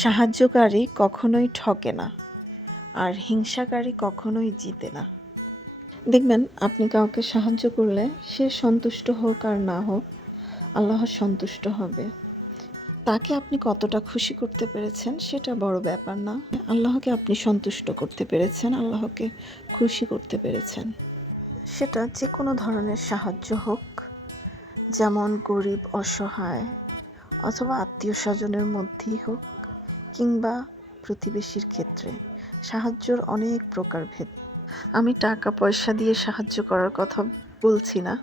সাহায্যকারী কখনোই ঠকে না, আর হিংসাকারী কখনোই জিতে না। দেখবেন, আপনি কাউকে সাহায্য করলে সে সন্তুষ্ট হোক আর না হোক, আল্লাহ সন্তুষ্ট হবে। তাকে আপনি কতটা খুশি করতে পেরেছেন সেটা বড় ব্যাপার না। আল্লাহকে আপনি সন্তুষ্ট করতে পেরেছেন, আল্লাহকে খুশি করতে পেরেছেন। সেটা যে কোনো ধরনের সাহায্য হোক, যেমন গরিব, অসহায়, অথবা আত্মীয় স্বজনের মধ্যেই হোক। কিংবা প্রতিবেশীর ক্ষেত্রে সাহায্যর অনেক প্রকারভেদ আমি টাকা পয়সা দিয়ে সাহায্য করার কথা বলছি না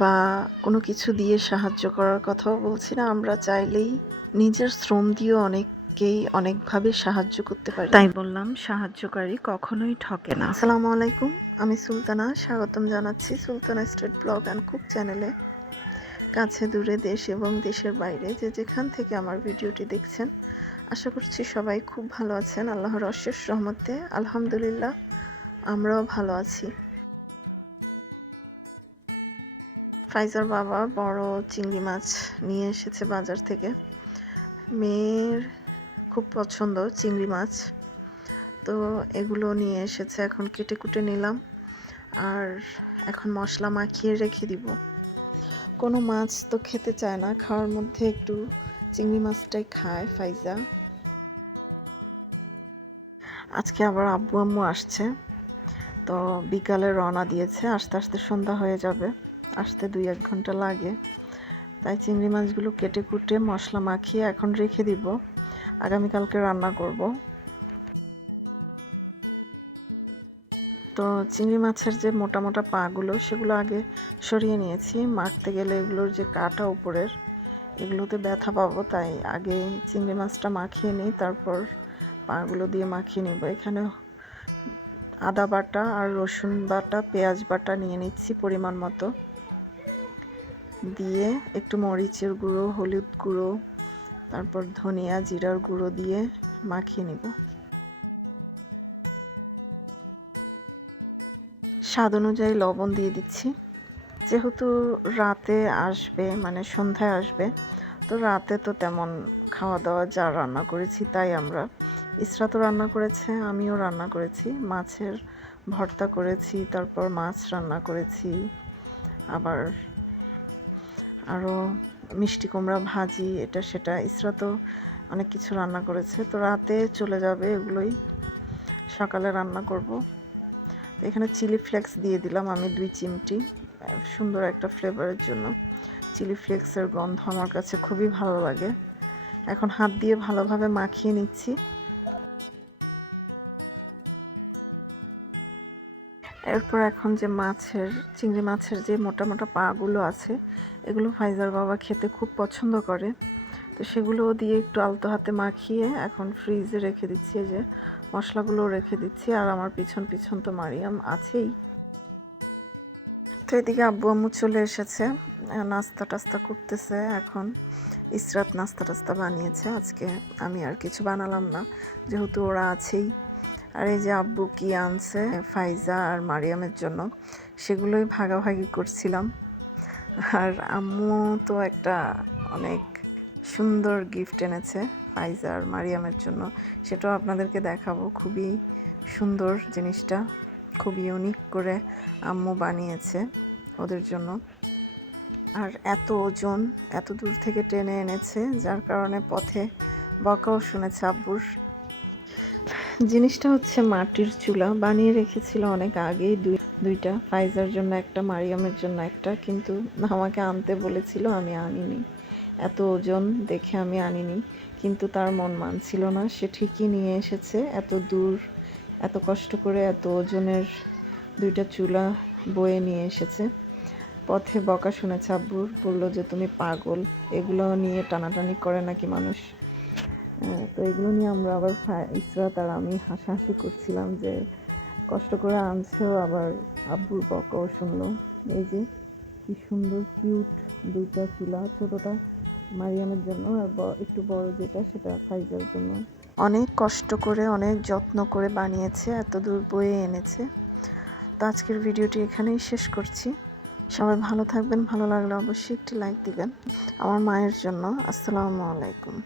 বা কোনো কিছু দিয়ে সাহায্য করার কথাও বলছি না। আমরা চাইলেই নিজের শ্রম দিয়েও অনেককেই অনেকভাবে সাহায্য করতে পারি। তাই বললাম সাহায্যকারী কখনোই ঠকে না। আসসালামু আলাইকুম আমি সুলতানা। স্বাগতম জানাচ্ছি Sultana state blog and cook চ্যানেলে। কাছে, দূরে দেশ এবং দেশের বাইরে যে যেখান থেকে আমার ভিডিওটি দেখছেন, আশা করছি সবাই খুব ভালো আছেন। আল্লাহর অশেষ রহমতে, আলহামদুলিল্লাহ, আমরাও ভালো আছি। ফাইজার বাবা বড় চিংড়ি মাছ নিয়ে এসেছে বাজার থেকে। মেয়ের খুব পছন্দ চিংড়ি মাছ। তো এগুলো নিয়ে এসেছে, এখন কেটে কুটে নিলাম। আর এখন মশলা মাখিয়ে রেখে দিব। কোনো মাছ তো খেতে চায় না, খাওয়ার মধ্যে একটু চিংড়ি মাছটাই খায় ফাইজা। আজকে আবার আব্বু আম্মু আসছে, তো বিকালে রওনা দিয়েছে, আস্তে আস্তে সন্ধ্যা হয়ে যাবে, আসতে দুই এক ঘণ্টা লাগে। তাই চিংড়ি মাছগুলো কেটে কুটে মশলা মাখিয়ে এখন রেখে দিব, আগামীকালকে রান্না করব। তো চিংড়ি মাছের যে মোটা মোটা পাগুলো, সেগুলো আগে সরিয়ে নিয়েছি। মাখতে গেলে এগুলোর যে কাটা উপরের, এগুলোতে ব্যথা পাবো, তাই আগে চিংড়ি মাছটা মাখিয়ে নিই, তারপর পাগুলো দিয়ে মাখিয়ে নেব। এখানে আদা বাটা আর রসুন বাটা, পেঁয়াজ বাটা নিয়ে নিচ্ছি পরিমাণ মতো। দিয়ে একটু মরিচের গুঁড়ো, হলুদ গুঁড়ো, তারপর ধনিয়া, জিরার গুঁড়ো দিয়ে মাখিয়ে নিব। স্বাদ অনুযায়ী লবণ দিয়ে দিচ্ছি। যেহেতু রাতে আসবে মানে সন্ধ্যায় আসবে, তো রাতে তো তেমন খাওয়া দাওয়া যা রান্না করেছি তাই আমরা। ইসরা তো রান্না করেছে, আমিও রান্না করেছি, মাছের ভর্তা করেছি, তারপর মাছ রান্না করেছি, আবার আরও মিষ্টি কুমড়া ভাজি, এটা সেটা, ইসরা তো অনেক কিছু রান্না করেছে, তো রাতে চলে যাবে এগুলোই। সকালে রান্না করব। এখানে চিলি ফ্লেক্স দিয়ে দিলাম আমি দুই চিমটি সুন্দর একটা ফ্লেভারের জন্য। চিলি ফ্লেক্সের গন্ধ আমার কাছে খুবই ভালো লাগে। এখন হাত দিয়ে ভালোভাবে মাখিয়ে নিচ্ছি। এরপর এখন যে মাছের, চিংড়ি মাছের যে মোটা মোটা পাগুলো আছে, এগুলো ফাইজার বাবা খেতে খুব পছন্দ করে। তো সেগুলো দিয়ে একটু আলতো হাতে মাখিয়ে এখন ফ্রিজে রেখে দিচ্ছি যে মশলাগুলো রেখে দিচ্ছি, আর আমার পিছন পিছন তো মারিয়াম আছেই। তো এদিকে আব্বু আম্মু চলে এসেছে নাস্তা টাস্তা করতেছে এখন। ইসরাত নাস্তা টাস্তা বানিয়েছে, আজকে আমি আর কিছু বানালাম না, যেহেতু ওরা আছেই। আর এই যে আব্বু কি আনছে, ফাইজা আর মারিয়ামের জন্য, সেগুলোই ভাগাভাগি করছিলাম। আর আম্মু তো একটা অনেক সুন্দর গিফট এনেছে ফাইজার মারিয়ামের জন্য। সেটাও আপনাদেরকে দেখাবো। খুবই সুন্দর জিনিসটা। খুব ইউনিক করে আম্মু বানিয়েছে ওদের জন্য। আর এত ওজন, এত দূর থেকে টেনে এনেছে, যার কারণে পথে বকাও শুনেছে আব্বুর। জিনিসটা হচ্ছে মাটির চুলা। বানিয়ে রেখেছিল অনেক আগেই দুই, দুইটা। ফাইজার জন্য একটা, মারিয়ামের জন্য একটা। কিন্তু আমাকে আনতে বলেছিল, আমি আনিনি। এত ওজন দেখে আমি আনিনি, কিন্তু তার মন মানছিল না। সে ঠিকই নিয়ে এসেছে, এত দূর, এত কষ্ট করে এত ওজনের দুইটা চুলা বয়ে নিয়ে এসেছে। পথে বকা শুনেছে আব্বুর বলল যে তুমি পাগল, এগুলো নিয়ে টানাটানি করে নাকি মানুষ? তো এগুলো নিয়ে আমরা আবার ইসরাত আর আমি হাসাহাসি করছিলাম যে কষ্ট করে আনছেও আবার আব্বুর বকাও শুনলো। এই যে কি সুন্দর কিউট দুইটা চুলা, ছোটোটা। মারিয়ামের জন্য আর একটু বড় যেটা, সেটা ফাইজার জন্য। অনেক কষ্ট করে, অনেক যত্ন করে বানিয়েছে, এত দূর বয়ে এনেছে। তো আজকের ভিডিওটি এখানেই শেষ করছি। সবাই ভালো থাকবেন, ভালো লাগলে অবশ্যই একটি লাইক দিবেন। আমার মায়ের জন্য, আসসালামু আলাইকুম।